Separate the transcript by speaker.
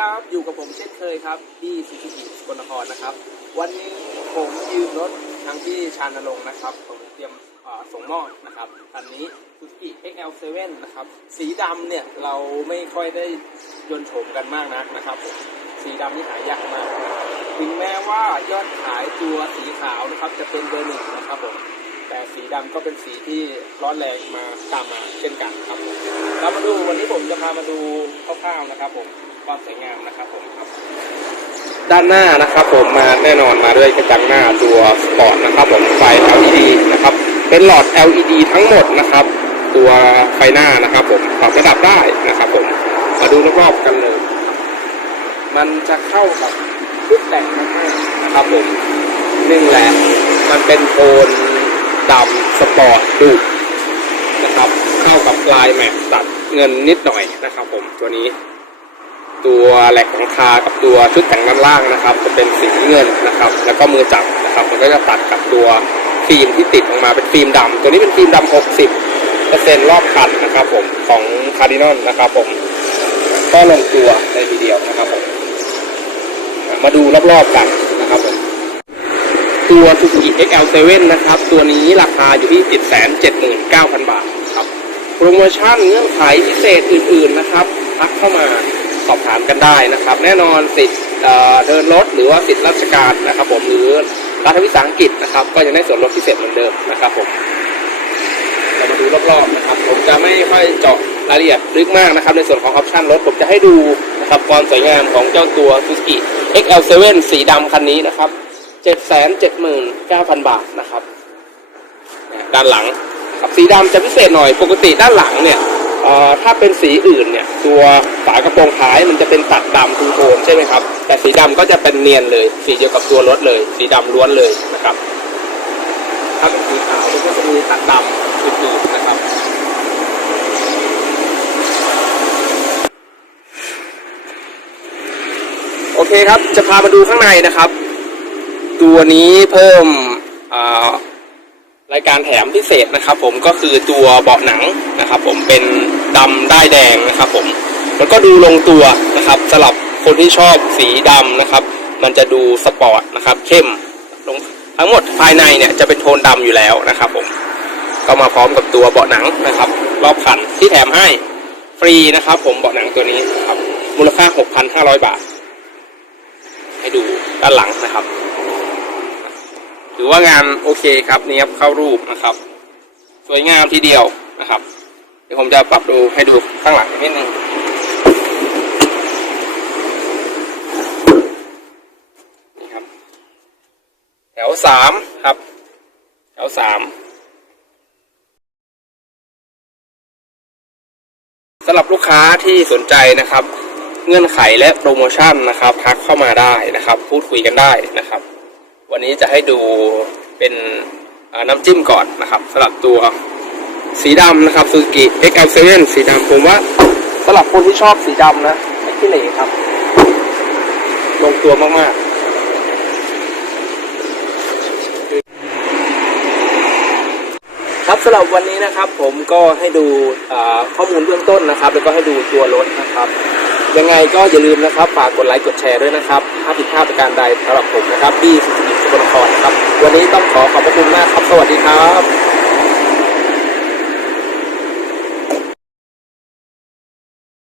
Speaker 1: ครับ อยู่กับผมเช่นเคยครับที่ซูซูกิสกลนครนะครับ วันนี้ผมยืมรถทางที่ชานรงค์นะครับ ผมเตรียมส่งมอบนะครับคันนี้ซูซูกิ XL7 นะครับ สีดำเนี่ยเราไม่ค่อยได้ยนโฉมกันมากนักนะครับ สีดำนี่หายากมาก ถึงแม้ว่ายอดขายตัวสีขาวนะครับจะเป็นเบอร์หนึ่งนะครับผมแต่สีดำก็เป็นสีที่ร้อนแรงมาตามมาเช่นกันครับเรามาดูวันนี้ผมจะพามาดูคร่าวๆนะครับผม ความสวยงามนะครับผมครับด้านหน้านะครับผมมาแน่นอนมาด้วยกระจังหน้าตัวสปอร์ตนะครับผมไฟ LED นะครับเป็นหลอด LED ทั้งหมดนะครับ ตัวไฟหน้านะครับผมปรับระดับได้นะครับผมมาดูรอบๆกันเลย มันจะเข้ากับชุดแต่งมากๆนะครับผมหนึ่งแหละมันเป็นโทนดำสปอร์ตดุนะครับ เข้ากับลายแม็กซ์ตัดเงินนิดหน่อยนะครับผมตัวนี้ ตัวแหลกหลังคากับตัวชุดแต่งด้านล่างนะครับ จะเป็นสีเงินนะครับ แล้วก็มือจับนะครับ มันก็จะตัดกับตัวฟิล์มที่ติดออกมาเป็นฟิล์มดำตัวนี้เป็นฟิล์มดำ60เปอร์เซ็นต์รอบคันนะครับผมของคาร์ดินอลนะครับผมก็ลงตัวในทีเดียวนะครับผมมาดูรอบๆกันนะครับผมตัว Suzuki XL7 นะครับ ตัวนี้ราคาอยู่ที่ 779,000 บาทครับโปรโมชั่นเงื่อนไขพิเศษอื่น ๆ นะครับ ทักเข้ามา สอบถามกันได้นะครับ แน่นอนสิทธิ์เดินรถหรือว่าสิทธิราชการนะครับ ผมหรือรัฐวิสาหกิจนะครับ ก็ยังได้ส่วนลดพิเศษเหมือนเดิมนะครับผมเรามาดูรอบๆนะครับ ผมจะไม่ค่อยเจาะรายละเอียดลึกมากนะครับ ในส่วนของออปชั่นรถผมจะให้ดูนะครับความสวยงามของเจ้าตัว Suzuki XL7 สีดำคันนี้นะครับ 779,000 บาทนะครับด้านหลังครับสีดำจะพิเศษหน่อยปกติด้านหลังเนี่ยถ้าเป็นสีอื่นเนี่ยตัวากระโปรงท้ายมันจะเป็นตัดดำทูโทนใช่ไหมครับ แต่สีดำก็จะเป็นเนียนเลย สีเดียวกับตัวรถเลย สีดำล้วนเลยนะครับ ถ้าเป็นสีขาวมันก็จะมีตัดดำอื่นๆนะครับโอเคครับจะพามาดูข้างในนะครับ ตัวนี้เพิ่มรายการแถมพิเศษนะครับ ผมก็คือตัวเบาะหนังนะครับ ผมเป็นดำได้แดงนะครับผม แล้วก็ดูลงตัวนะครับสำหรับคนที่ชอบสีดำนะครับ มันจะดูสปอร์ตนะครับ เข้มลงทั้งหมดภายในเนี่ยจะเป็นโทนดำอยู่แล้วนะครับผมก็มาพร้อมกับตัวเบาะหนังนะครับ รอบคันที่แถมให้ฟรีนะครับ ผมเบาะหนังตัวนี้นครับมูลค่า 6,500 บาท ให้ดูด้านหลังนะครับ ถือว่างานโอเคครับนี่ครับเข้ารูปนะครับ สวยงามทีเดียวนะครับ เดี๋ยวผมจะปรับดูให้ดูข้างหลังนิดนึงนี่ครับ แถว สามครับ แถวสามสำหรับลูกค้าที่สนใจนะครับ เงื่อนไขและโปรโมชั่นนะครับ ทักเข้ามาได้นะครับ พูดคุยกันได้นะครับ วันนี้จะให้ดูเป็นน้ำจิ้มก่อนนะครับสำหรับตัวสีดำนะครับ Suzuki XL7 สีดำผมว่าสำหรับคนที่ชอบสีดำนะไม่ที่ไหนครับ ลงตัวมากๆ ครับสำหรับวันนี้นะครับผมก็ให้ดูข้อมูลเบื้องต้นนะครับ แล้วก็ให้ดูตัวรถนะครับ ยังไงก็อย่าลืมนะครับฝากกดไลค์กดแชร์ด้วยนะครับถ้าผิดพลาดประการใดสำหรับผมนะครับบี้สุขิสุบรรณครนะครับวันนี้ต้องขอขอบพระคุณมากครับสวัสดีครับ